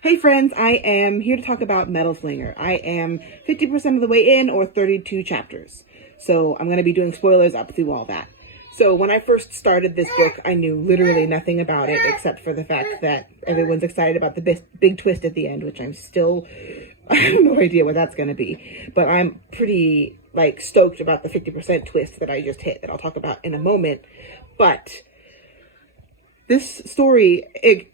Hey friends, I am here to talk about Metal Slinger. I am 50% of the way in, or 32 chapters. So I'm going to be doing spoilers up through all that. So when I first started this book, I knew literally nothing about it except for the fact that everyone's excited about the big twist at the end, which I have no idea what that's going to be. But I'm pretty stoked about the 50% twist that I just hit that I'll talk about in a moment. But this story,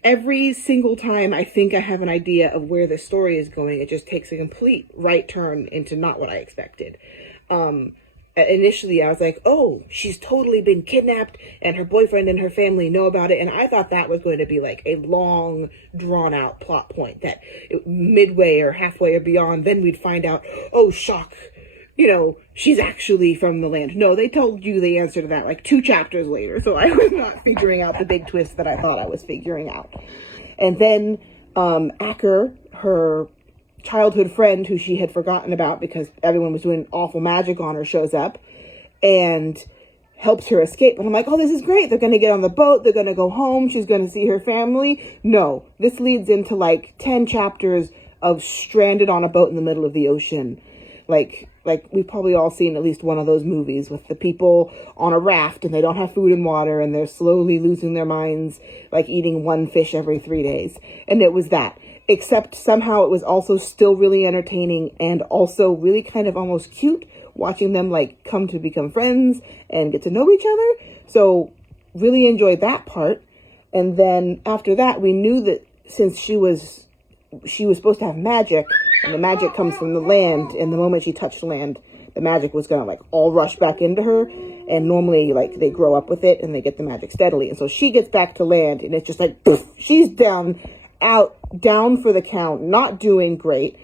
every single time I think I have an idea of where the story is going, it just takes a complete right turn into not what I expected. Initially, I was like, oh, she's totally been kidnapped and her boyfriend and her family know about it. And I thought that was going to be like a long, drawn-out plot point that midway or halfway or beyond, then we'd find out, oh, shock, she's actually from the land. No, they told you the answer to that like 2 chapters later. So I was not figuring out the big twist that I thought I was figuring out. And then Acker, her childhood friend who she had forgotten about because everyone was doing awful magic on her, shows up and helps her escape. And I'm like, oh, this is great. They're going to get on the boat. They're going to go home. She's going to see her family. No, this leads into like 10 chapters of stranded on a boat in the middle of the ocean. Like we've probably all seen at least one of those movies with the people on a raft and they don't have food and water and they're slowly losing their minds, like eating one fish every 3 days. And it was that, except somehow it was also still really entertaining and also really kind of almost cute watching them come to become friends and get to know each other. So really enjoyed that part. And then after that, we knew that since she was supposed to have magic, and the magic comes from the land, and the moment she touched land, the magic was gonna all rush back into her. And normally they grow up with it and they get the magic steadily. And so she gets back to land and it's just poof, she's down for the count, not doing great.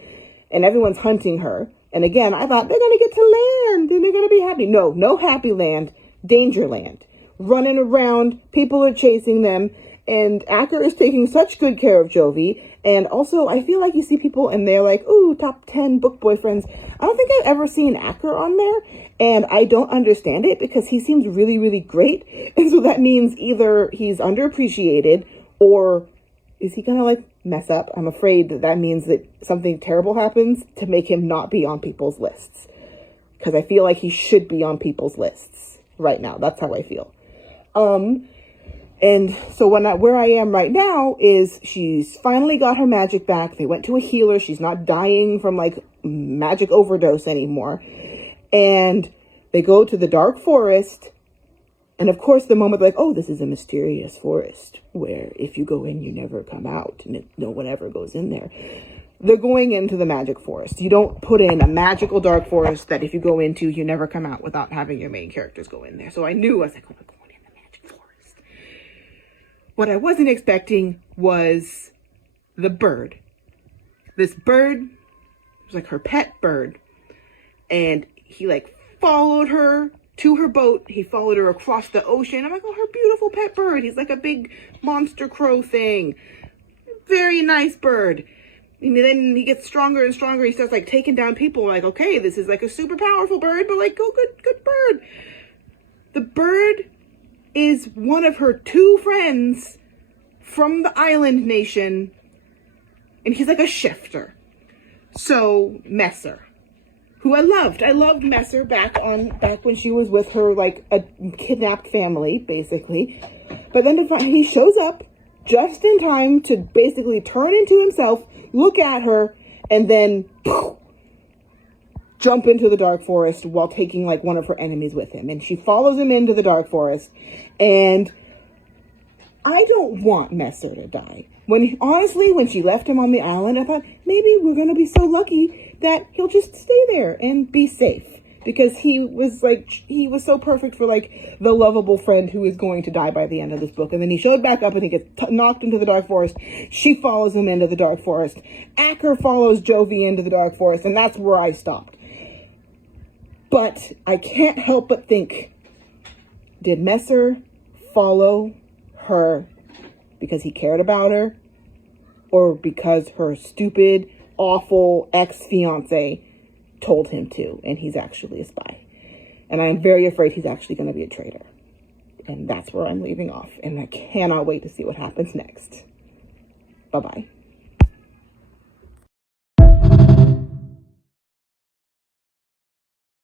And everyone's hunting her. And again, I thought they're gonna get to land and they're gonna be happy. No happy land, danger land. Running around, people are chasing them. And Acker is taking such good care of Jovi. And also, I feel like you see people and they're like, ooh, top 10 book boyfriends. I don't think I've ever seen Acker on there. And I don't understand it because he seems really, really great. And so that means either he's underappreciated or is he gonna mess up? I'm afraid that means that something terrible happens to make him not be on people's lists. Because I feel like he should be on people's lists right now. That's how I feel. And so where I am right now is she's finally got her magic back. They went to a healer. She's not dying from magic overdose anymore. And they go to the dark forest. And of course, the moment oh, this is a mysterious forest where if you go in, you never come out. And no one ever goes in there. They're going into the magic forest. You don't put in a magical dark forest that if you go into, you never come out without having your main characters go in there. So I knew, I was like, oh my God. What I wasn't expecting was the bird. This bird was her pet bird. And he followed her to her boat. He followed her across the ocean. I'm like, oh, her beautiful pet bird. He's like a big monster crow thing. Very nice bird. And then he gets stronger and stronger. He starts taking down people. Okay, this is a super powerful bird, but oh, good bird. The bird is one of her 2 friends from the island nation, and he's a shifter. So Messer, who I loved Messer back when she was with her a kidnapped family, basically. But then he shows up just in time to basically turn into himself, look at her, and then poof, jump into the dark forest while taking one of her enemies with him. And she follows him into the dark forest. And I don't want Messer to die. Honestly, when she left him on the island, I thought maybe we're going to be so lucky that he'll just stay there and be safe. Because he was so perfect for the lovable friend who is going to die by the end of this book. And then he showed back up and he gets knocked into the dark forest. She follows him into the dark forest. Acker follows Jovi into the dark forest. And that's where I stopped. But I can't help but think, did Messer follow her because he cared about her? Or because her stupid, awful ex-fiance told him to, and he's actually a spy? And I'm very afraid he's actually going to be a traitor. And that's where I'm leaving off. And I cannot wait to see what happens next. Bye-bye.